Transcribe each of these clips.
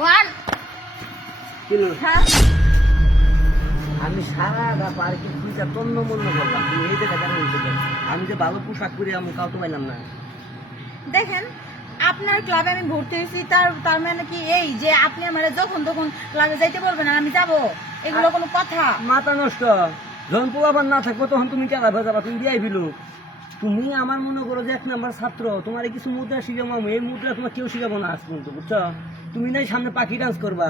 One kilo আমি সারা গা পার্কে খুঁজা তন্ন মন্ন করলাম। তুমি এই জায়গা কেন হয়েছিল আমি যে ভালো পোশাক পরে আমি পাইলাম না। দেখেন আপনার ক্লাবে আমি ভর্তি হয়েছি তার তার মানে কি এই যে আপনি আমার যখন তখন ক্লাবে যাইতে বলবেন আর আমি যাব? এগুলো কোনো কথা। মাথা নষ্ট। যখন পোলাবার না থাকব তখন তুমি কেলা ভেজাবা তুমি দিয়াই বিলু তুমি আমার মনে করো যে এক নাম্বার ছাত্র তোমার কিছু মুদ্রা শিখাবো আমি এই মুদ্রা তোমার কেউ শিখাবো না আজ পর্যন্ত বুঝছ? তুমি নাই সামনে পাখি ডান্স করবা।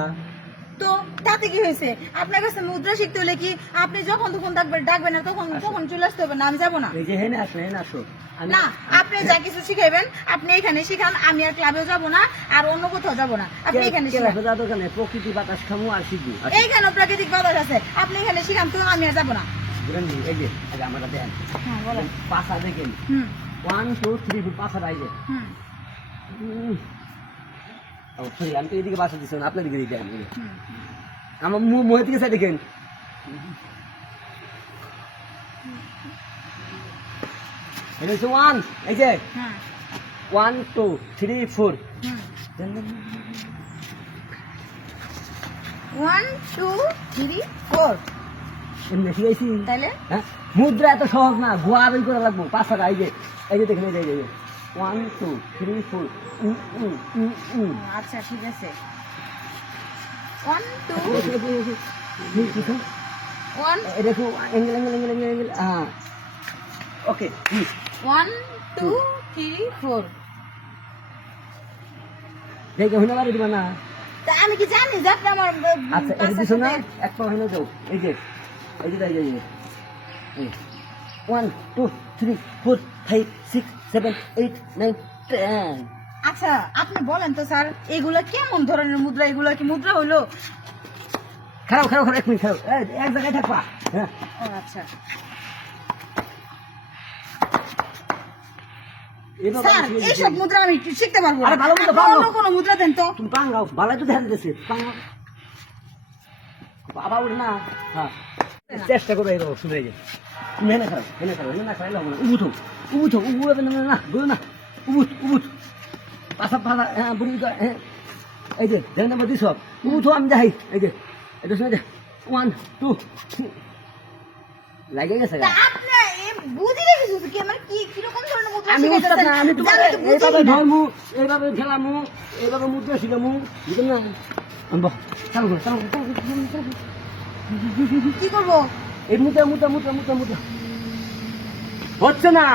তো তাতে কি হয়েছে? আপনার কাছে মুদ্রা শিখতে হলে কি আপনি যখন তখন ডাকবেন ডাকবেন না তখন তখন চলে আসতে হবে না আমি যাব না। এই যে হেনে আসো হেনে আসো। না আপনি যা কিছু শিখাইবেন আপনি এখানে শিখান আমি আর ক্লাবেও যাব না আর অন্য কোথাও যাব না। আপনি এখানে শিখান। প্রকৃতি বাতাস খামু আর শিখব আর এইখানে প্রাকৃতিক বাতাস আছে আপনি এখানে শিখান তো আমি আর যাব না। বুঝলেন? এই যে যে আমরা দেন হ্যাঁ পাশা দেখেন। ওয়ান টু থ্রি ফোর পাশা এই যে। হুম। হুম। ও সরি আমি তো এদিকে বাসা দিচ্ছি আপনার দিকে দিতে আমি আমার মুখ দিকে সাইড দেখেন। এটা হচ্ছে ওয়ান এই যে। ওয়ান টু থ্রি ফোর হুম। ওয়ান টু থ্রি ফোর এমনি শিখাইছি তাইলে হ্যাঁ মুদ্রা এত সহজ না গোয়া বের করে রাখব পাঁচটা এই যে এই যে দেখেন এই যে, ওয়ান টু থ্রি ফোর আচ্ছা ঠিক আছে ওয়ান টু ওয়ান এটা একটু angle angle angle angle angle হ্যাঁ okay one two three four দেখে হইনা মারি দিবা না আমি কি জানি যে আপনি আমার আচ্ছা এক পা হইনা যাও এই যে one two three four five six seven eight nine ten আচ্ছা আপনি বলেন তো স্যার এগুলো কেমন ধরনের মুদ্রা? এগুলো কি মুদ্রা হইল খারাপ খারাপ খারাপ এক মিনিট খারাপ এক জায়গায় থাকবা হ্যাঁ। আচ্ছা। এইসব মুদ্রা আমি শিখতে পারব আরে ভালো মুদ্রা আপনি কোনো মুদ্রা দেন তো। তুমি পাঙ্গাও ভালো তো ধ্যান দিচ্ছে পাঙ্গাও বাবা উঠে না। হ্যাঁ। চেষ্টা করো এরকম শুনে যে। তুমি হেনে খাও হেনে খাও হেনে না খাইলে হবে না উবুথ উবুথ উবু না না গো না উবুথ উবুথ পাশা পাশা হ্যাঁ বুড়ি হ্যাঁ। এই যে ধ্যান নাম্বার দিছ উবুথ আমি যাই। এই যে এটা শুনে ওয়ান টু লাগে গেছে তা আপনি এ বুঝি রেখেছেন কি? আমার কি কীরকম ধরনের মুদ্রা আমি উস্তাদ না আমি তোমার যে আমি তো বুঝি এইভাবে না। এইভাবে খেলামু এইভাবে মুদ্রা শিখামু বুঝলেন না? আনব চালু করো চালু করো, কি করব? এই মুদ্রা মুদ্রা মুদ্রা মুদ্রা মুদ্রা। হচ্ছে না।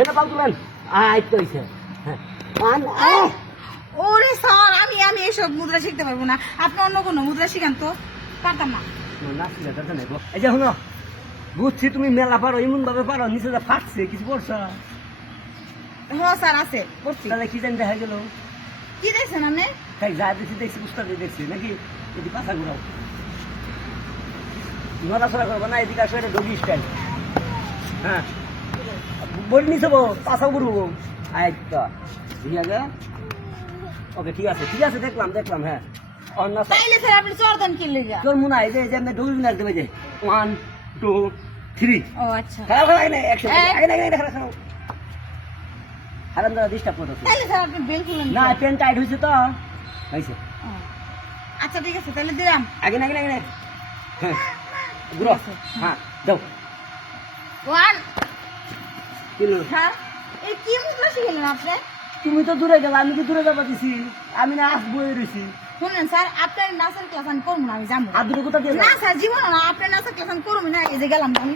এটা পাল তুলেন আয় তো হয়েছে হ্যাঁ। ওরে স্যার আমি আমি এসব মুদ্রা শিখতে পারব না। আপনি অন্য কোনো মুদ্রা শিখান তো। পারতাম না। এই যে শোনো বুঝছি তুমি মেলা পারো এমন ভাবে পারো নিচে যা ফাটছে কিছু পড়ছ হ্যাঁ স্যার আছে করছি। তাহলে কি জানি দেখা গেল? কি দেখছেন আপনি? তাই যা দেখছি দেখছি উস্তাদ দেখছি। নাকি? এটি পাখা ঘুরাও। নড়াচড়া করব না এদিকে আসো এটা ডগি স্টাইল হ্যাঁ। বলি নিছে বো পাশাও করব আচ্ছা ঠিক আছে ওকে ঠিক আছে ঠিক আছে দেখলাম দেখলাম হ্যাঁ। অন্য তোর মনে হয় যে আমি ডগি মিনার দেবে যে? ওয়ান টু থ্রি ও আচ্ছা। খারাপ খারাপ আগে একশো এক। আগে না আগে না খারাপ খারাপ হারাম দ্বারা ডিস্টার্ব করতো তাইলে স্যার আপনি বেল খুলেন না পেন টাইট হয়েছে তো। হয়েছে। আচ্ছা ঠিক আছে তাহলে দিলাম। আগে না আগে না আগে হ্যাঁ ওয়ান কিলো। হ্যাঁ এই কি শিখলেন আপনি? তুমি তো দূরে গেল আমি তো দূরে যাবা দিছি। আমি না আস বয়ে রয়েছি শুনেন স্যার আপনার নাচের ক্লাস আমি করব না আমি যাব। আর দূরে কোথা দিয়ে না স্যার জীবন না আপনার নাচের ক্লাস আমি করব না এই যে গেলাম আমি।